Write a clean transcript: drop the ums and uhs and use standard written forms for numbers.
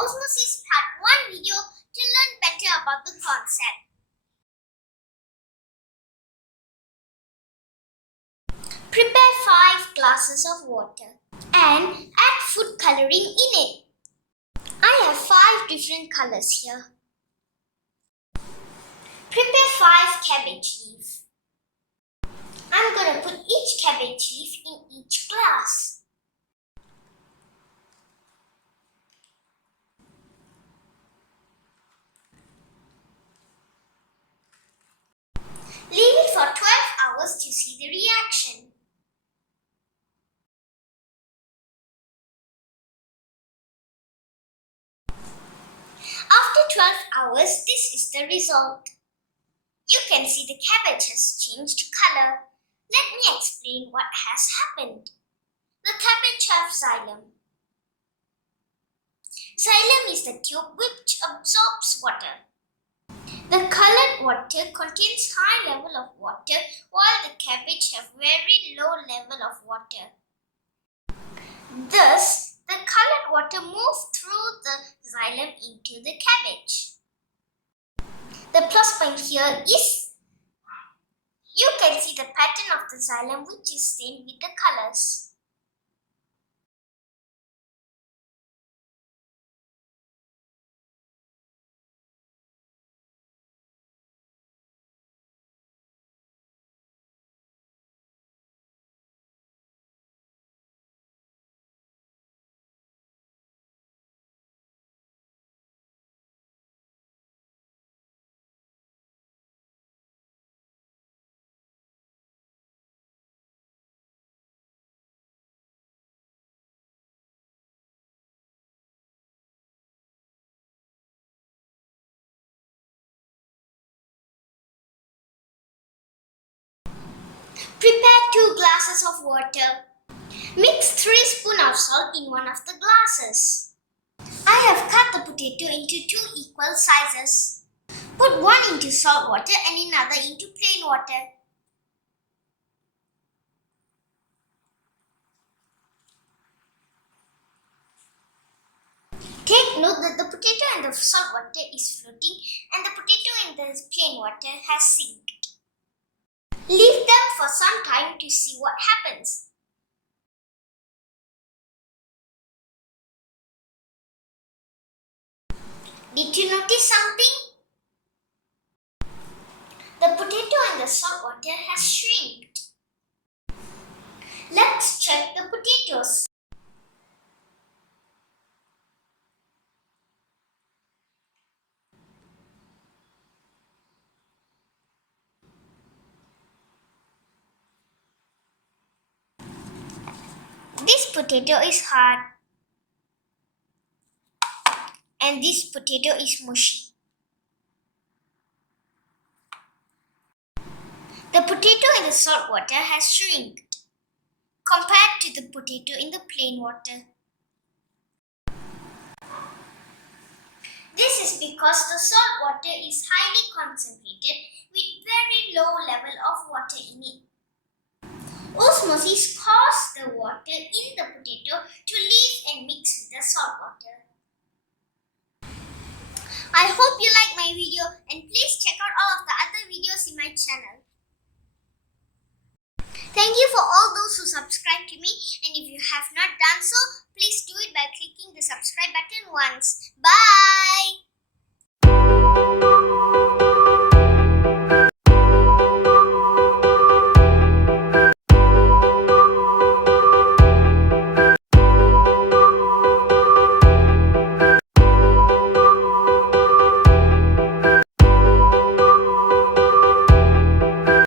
Osmosis Part 1 video to learn better about the concept. Prepare 5 glasses of water and add food coloring in it. I have 5 different colors here. Prepare 5 cabbage leaves. I'm going to put each cabbage leaf in each glass. Leave it for 12 hours to see the reaction. After 12 hours, this is the result. You can see the cabbage has changed color. Let me explain what has happened. The cabbage has xylem. Xylem is the tube which absorbs water. The colored water contains high level of water while the cabbage have very low level of water. Thus, the colored water moves through the xylem into the cabbage. The plus point here is you can see the pattern of the xylem which is stained with the colors. Prepare 2 glasses of water. Mix 3 spoons of salt in one of the glasses. I have cut the potato into 2 equal sizes. Put one into salt water and another into plain water. Take note that the potato in the salt water is floating and the potato in the plain water has sunk. Leave them for some time to see what happens. Did you notice something? The potato in the salt water has shrunk. Let's check the potatoes. This potato is hard and this potato is mushy. The potato in the salt water has shrunk compared to the potato in the plain water. This is because the salt water is highly concentrated with very low level of water in it. Osmosis causes the water in the potato to leave and mix with the salt water. I hope you like my video and please check out all of the other videos in my channel. Thank you for all those who subscribe to me, and if you have not done so, please do it by clicking the subscribe button once. Bye!